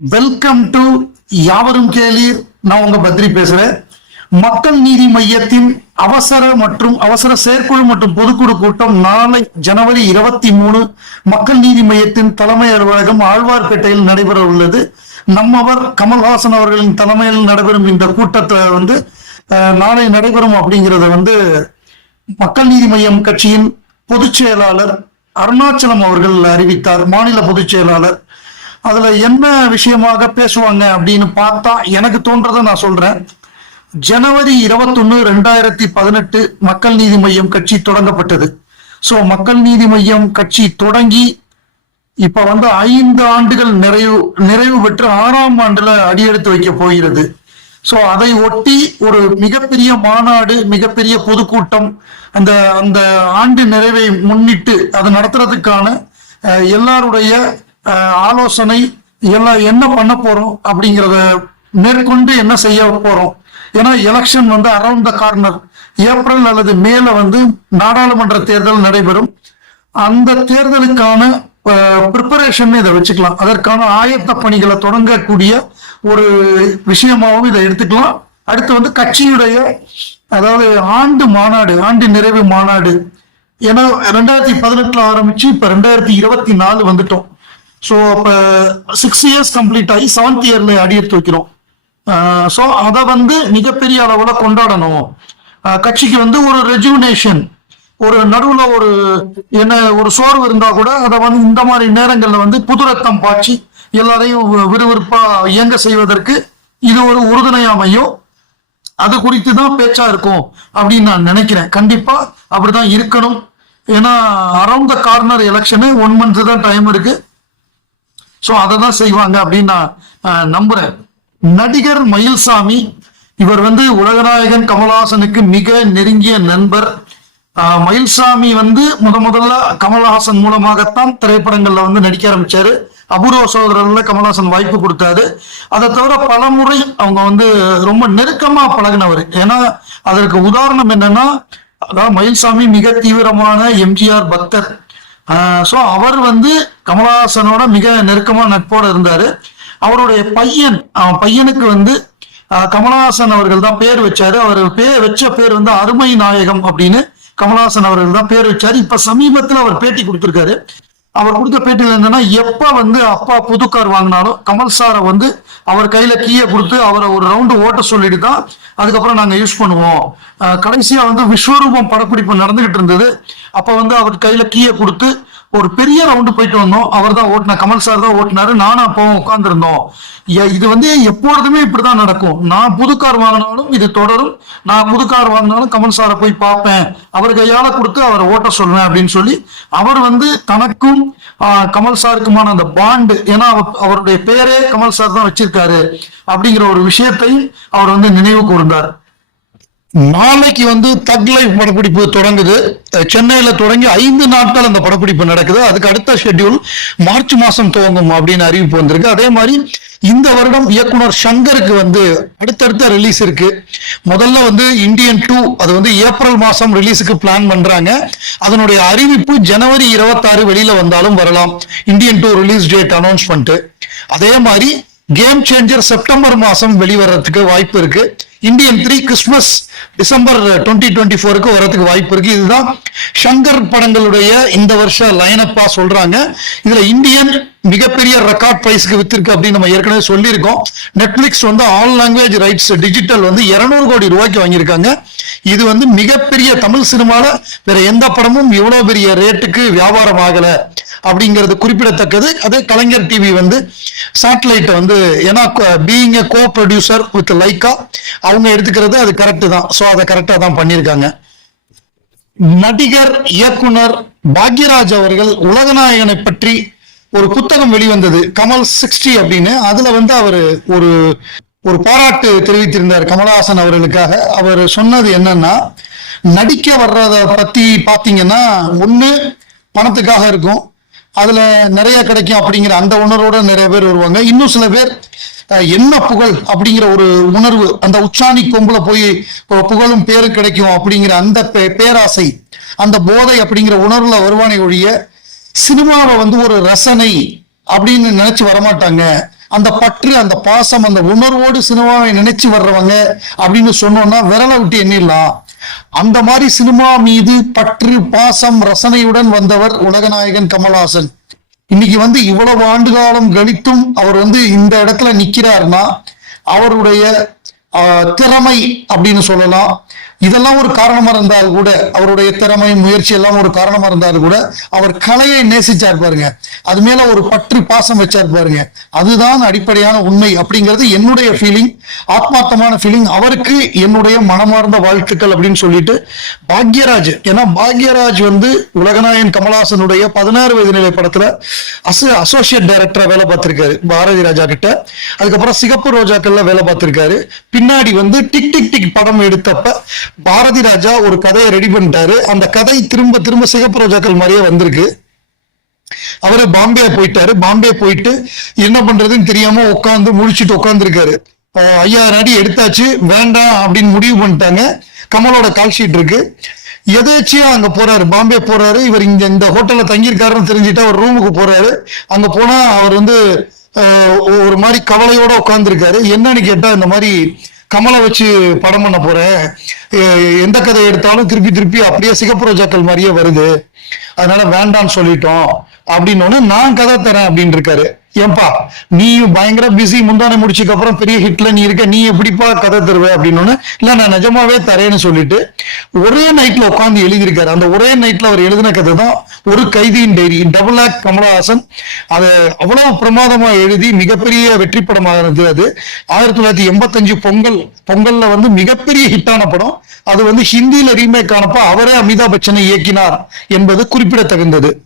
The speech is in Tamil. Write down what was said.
வெல்கம் டு யாவரும் கேளீர். நான் உங்க பத்ரி பேசுறேன். மக்கள் நீதி மையத்தின் அவசர மற்றும் அவசர செயற்குழு மற்றும் பொதுக்குழு கூட்டம் நாளை ஜனவரி இருபத்தி மூணு மக்கள் நீதி மையத்தின் தலைமை அலுவலகம் ஆழ்வார்பேட்டையில் நடைபெற உள்ளது. நம்மவர் கமல்ஹாசன் அவர்களின் தலைமையில் நடைபெறும் இந்த கூட்டத்தை வந்து நாளை நடைபெறும் அப்படிங்கிறத வந்து மக்கள் நீதி மையம் கட்சியின் பொதுச் செயலாளர் அருணாச்சலம் அவர்கள் அறிவித்தார். மாநில பொதுச் செயலாளர் அதுல என்ன விஷயமாக பேசுவாங்க அப்படின்னு பார்த்தா எனக்கு தோன்றதை நான் சொல்றேன். ஜனவரி 21 ரெண்டாயிரத்தி பதினெட்டு மக்கள் நீதி மையம் கட்சி தொடங்கப்பட்டது. சோ மக்கள் நீதி மையம் கட்சி தொடங்கி இப்ப வந்து ஐந்து ஆண்டுகள் நிறைவு நிறைவு பெற்று ஆறாம் ஆண்டுல அடியெடுத்து வைக்க போகிறது. சோ அதை ஒட்டி ஒரு மிகப்பெரிய மாநாடு மிகப்பெரிய பொதுக்கூட்டம் அந்த அந்த ஆண்டு நிறைவை முன்னிட்டு அதை நடத்துறதுக்கான எல்லாருடைய ஆலோசனை எல்லாம் என்ன பண்ண போறோம் அப்படிங்கிறத மேற்கொண்டு என்ன செய்ய போறோம்? ஏன்னா எலெக்ஷன் வந்து அரௌண்ட் த கார்னர் ஏப்ரல் அல்லது மேல வந்து நாடாளுமன்ற தேர்தல் நடைபெறும். அந்த தேர்தலுக்கான ப்ரிப்பரேஷன் இதை வச்சுக்கலாம். அதற்கான ஆயத்த பணிகளை தொடங்கக்கூடிய ஒரு விஷயமாகவும் இதை எடுத்துக்கலாம். அடுத்து வந்து கட்சியுடைய அதாவது ஆண்டு மாநாடு ஆண்டு நிறைவு மாநாடு. ஏன்னா ரெண்டாயிரத்தி பதினெட்டுல ஆரம்பிச்சு இப்ப ரெண்டாயிரத்தி இருபத்தி நாலு வந்துட்டோம். ஸோ இப்போ சிக்ஸ் இயர்ஸ் கம்ப்ளீட் ஆகி செவன்த் இயர்ல அடி எடுத்து வைக்கிறோம். ஸோ அதை வந்து மிகப்பெரிய அளவில் கொண்டாடணும். கட்சிக்கு வந்து ஒரு ரெஜுனேஷன் ஒரு நடுவுல ஒரு என்ன ஒரு சோர்வு இருந்தா கூட அதை வந்து இந்த மாதிரி நேரங்கள்ல வந்து புது ரத்தம் பாய்ச்சி எல்லாரையும் விறுவிறுப்பாக விறுவிறுப்பா இயங்க செய்வதற்கு இது ஒரு உறுதுணை அமையும். அது குறித்து தான் பேச்சா இருக்கும் அப்படின்னு நான் நினைக்கிறேன். கண்டிப்பா அப்படிதான் இருக்கணும். ஏன்னா around the corner election one month தான் டைம் இருக்கு. ஸோ அதை தான் செய்வாங்க அப்படின்னு நான் நம்புறேன். நடிகர் மயில்சாமி இவர் வந்து உலகநாயகன் கமல்ஹாசனுக்கு மிக நெருங்கிய நண்பர். மயில்சாமி வந்து முத முதல்ல கமல்ஹாசன் மூலமாகத்தான் திரைப்படங்கள்ல வந்து நடிக்க ஆரம்பிச்சாரு. அபூர்வ சோதரர்ல கமல்ஹாசன் வாய்ப்பு கொடுத்தாரு. அதை தவிர பல முறை அவங்க வந்து ரொம்ப நெருக்கமா பழகினவர். ஏன்னா அதற்கு உதாரணம் என்னன்னா அதாவது மயில்சாமி மிக தீவிரமான எம்ஜிஆர் பக்தர். ஸோ அவர் வந்து கமலஹாசனோட மிக நெருக்கமா நட்போட இருந்தாரு. அவருடைய பையன் அவன் பையனுக்கு வந்து ஆஹ், கமலஹாசன் அவர்கள் தான் பேர் வச்சாரு. அவர் பேர் வச்ச பேர் வந்து அருமை நாயகம் அப்படின்னு கமலஹாசன் அவர்கள் தான் பேர் வச்சாரு. இப்ப சமீபத்துல அவர் பேட்டி கொடுத்திருக்காரு. அவர் கொடுத்த பேட்டியில் என்னன்னா எப்ப வந்து அப்பா புது கார் வாங்கினாலும் கமல் சாரை வந்து அவர் கையில கீயை கொடுத்து அவரை ஒரு ரவுண்டு ஓட்ட சொல்லிட்டு தான் அதுக்கப்புறம் நாங்க யூஸ் பண்ணுவோம். கடைசியா வந்து விஸ்வரூபம் படப்பிடிப்பு நடந்துகிட்டு இருந்தது. அப்ப வந்து அவர் கையில கீயை கொடுத்து ஒரு பெரிய ரவுண்டு போயிட்டு வந்தோம். அவர் தான் ஓட்டின கமல் சார் தான் ஓட்டினாரு. நானும் அப்போ உட்காந்துருந்தோம் இது வந்து எப்பொழுதுமே இப்படிதான் நடக்கும். நான் புது கார் வாங்கினாலும் இது தொடரும். நான் புது கார் வாங்கினாலும் கமல் சாரை போய் பார்ப்பேன். அவர் கையால கொடுத்து அவரை ஓட்ட சொல்லுவேன் அப்படின்னு சொல்லி அவர் வந்து தனக்கும் கமல் சாருக்குமான அந்த பாண்டு ஏன்னா அவர்- அவருடைய பேரே கமல் சார் தான் வச்சிருக்காரு. அப்படிங்கிற ஒரு விஷயத்தையும் அவர் வந்து நினைவு கூர்ந்தார். நாளைக்கு வந்து தக் லைஃப் படப்பிடிப்பு தொடங்குது. சென்னையில் தொடங்கி ஐந்து நாட்கள் அந்த படப்பிடிப்பு நடக்குது. அதுக்கு அடுத்த ஷெட்யூல் மார்ச் மாதம் துவங்கும் அப்படின்னு அறிவிப்பு வந்திருக்கு. அதே மாதிரி இந்த வருடம் இயக்குனர் சங்கருக்கு வந்து அடுத்தடுத்த ரிலீஸ் இருக்கு. முதல்ல வந்து இந்தியன் டூ அது வந்து ஏப்ரல் மாதம் ரிலீஸுக்கு பிளான் பண்ணுறாங்க அதனுடைய அறிவிப்பு ஜனவரி இருபத்தாறு வெளியில் வந்தாலும் வரலாம். Indian two release date announce பண்ணிட்டு அதே மாதிரி கேம் சேஞ்சர் செப்டம்பர் மாசம் வெளிவரத்துக்கு வாய்ப்பு இருக்கு. Indian three Christmas December twenty twenty ஃபோருக்கு வரதுக்கு வாய்ப்பு இருக்கு. இதுதான் ஷங்கர் படங்களுடைய இந்த வருஷ லைனப்பா சொல்றாங்க. இதுல இந்தியன் மிகப்பெரிய ரெக்கார்ட் பிரைஸ்க்கு வித்திருக்கு அப்படின்னு நம்ம ஏற்கனவே சொல்லியிருக்கோம். நெட்ஃபிளிக்ஸ் வந்து ஆல் லாங்குவேஜ் ரைட்ஸ் டிஜிட்டல் வந்து 200 கோடி ரூபாய்க்கு வாங்கியிருக்காங்க. இது வந்து மிகப்பெரிய தமிழ் சினிமாவில் வேற எந்த படமும் இவ்வளோ பெரிய ரேட்டுக்கு வியாபாரம் ஆகலை. அப்படிங்கிறது குறிப்பிடத்தக்கது. அதே கலைஞர் டிவி வந்து சேட்டலைட் வந்து ஏன்னா being a co producer with Lyca அவங்க எடுத்துக்கிறது அது கரெக்டு தான். ஸோ அதை கரெக்டாக தான் பண்ணியிருக்காங்க. நடிகர் இயக்குனர் பாக்யராஜ் அவர்கள் உலகநாயகனை பற்றி ஒரு புத்தகம் வெளிவந்தது. கமல் சிக்ஸ்டி அப்படின்னு. அதுல வந்து அவர் ஒரு ஒரு பாராட்டு தெரிவித்திருந்தார் கமலஹாசன் அவர்களுக்காக. அவர் சொன்னது என்னன்னா நடிக்க வர்றத பத்தி பாத்தீங்கன்னா ஒண்ணு பணத்துக்காக இருக்கும். அதுல நிறைய கிடைக்கும் அப்படிங்கிற அந்த உணர்வோட நிறைய பேர் வருவாங்க. இன்னும் சில பேர் என்ன புகழ் அப்படிங்கிற ஒரு உணர்வு அந்த உச்சாணி கொம்புல போய் புகழும் பேரு கிடைக்கும் அப்படிங்கிற அந்த பே- பேராசை அந்த போதை அப்படிங்கிற உணர்வுல வருவானே ஒழிய சினிமாவை வந்து ஒரு ரசனை அப்படின்னு நினைச்சு வரமாட்டாங்க. அந்த பற்று அந்த பாசம் அந்த உணர்வோடு சினிமாவை நினைச்சு வர்றவங்க அப்படின்னு சொன்னோம்னா விரலை விட்டு எண்ணிடலாம். அந்த மாதிரி சினிமா மீது பற்று பாசம் ரசனையுடன் வந்தவர் உலகநாயகன் கமல்ஹாசன். இன்னைக்கு வந்து இவ்வளவு ஆண்டு காலம் கழித்தும் அவர் வந்து இந்த இடத்துல நிக்கிறாருன்னா அவருடைய திறமை அப்படின்னு சொல்லலாம். இதெல்லாம் ஒரு காரணமா இருந்தால் கூட அவருடைய திறமை முயற்சி எல்லாம் ஒரு காரணமா இருந்தால் கூட அவர் கலையை நேசிச்சார் பாருங்க. அது மேல ஒரு பற்றி பாசம் வச்சார் பாருங்க. அதுதான் அடிப்படையான உண்மை அப்படிங்கிறது என்னுடைய ஃபீலிங் ஆத்மார்த்தமான ஃபீலிங் அவருக்கு என்னுடைய மனமார்ந்த வாழ்த்துக்கள் அப்படின்னு சொல்லிட்டு பாக்யராஜ் ஏன்னா பாக்யராஜ் வந்து உலகநாயகன் கமலஹாசனுடைய பதினாறு வயது நிலை படத்துல அசோ அசோசியேட் டைரக்டரா வேலை பார்த்திருக்காரு பாரதி ராஜா கிட்ட. அதுக்கப்புறம் சிகப்பு ரோஜாக்கள்ல வேலை பார்த்திருக்காரு. பின்னாடி வந்து டிக் டிக் டிக் படம் எடுத்தப்ப பாரதி ராஜா ஒரு கதையை ரெடி பண்ணிட்டாரு. அந்த கதை திரும்ப திரும்ப சிகப்பு ரோஜாக்கள் மாதிரியே வந்திருக்கு. அவரு பாம்பே போயிட்டாரு. பாம்பே போயிட்டு என்ன பண்றதுன்னு தெரியாம உட்காந்து முழிச்சிட்டு உட்காந்துருக்காரு ஐயாயிரம் அடி எடுத்தாச்சு. வேண்டாம் அப்படின்னு முடிவு பண்ணிட்டாங்க. கமலோட கால் ஷீட் இருக்கு. எதேச்சியா அங்க போறாரு. பாம்பே போறாரு. இவர் இங்க இந்த ஹோட்டல்ல தங்கியிருக்காருன்னு தெரிஞ்சுட்டு அவர் ரூமுக்கு போறாரு. அங்க போனா அவர் வந்து ஒரு மாதிரி கவலையோட உட்காந்துருக்காரு என்னன்னு கேட்டா இந்த மாதிரி கமலை வச்சு படம் பண்ண போறேன் எந்த கதை எடுத்தாலும் திருப்பி திருப்பி அப்படியே சிகப்பு ரோஜாக்கள் மாதிரியே வருது. அதனால வேண்டாம்னு சொல்லிட்டோம். அப்படின்னு நான் கதை தரேன் அப்படின்னு இருக்காரு ஏன்பா நீ பயங்கர பிஸி முந்தானை முடிச்சதுக்கு அப்புறம் பெரிய ஹிட்ல நீ இருக்க நீ எப்படிப்பா கதை தருவ அப்படின்னு இல்ல நான் நிஜமாவே தரேன்னு சொல்லிட்டு ஒரே நைட்ல உட்காந்து எழுதியிருக்காரு. அந்த ஒரே நைட்ல அவர் எழுதின கதை தான் ஒரு கைதியின் டைரி டபுள் ஆக் கமலஹாசன் அதை அவ்வளவு பிரமாதமா எழுதி மிகப்பெரிய வெற்றி படமாக இருந்தது அது. ஆயிரத்தி தொள்ளாயிரத்தி எண்பத்தஞ்சு பொங்கல் பொங்கல்ல வந்து மிகப்பெரிய ஹிட்டான படம். அது வந்து ஹிந்தியில ரீமேக் ஆனப்ப அவரே அமிதாப் பச்சனை இயக்கினார் என்பது குறிப்பிடத்தகுந்தது.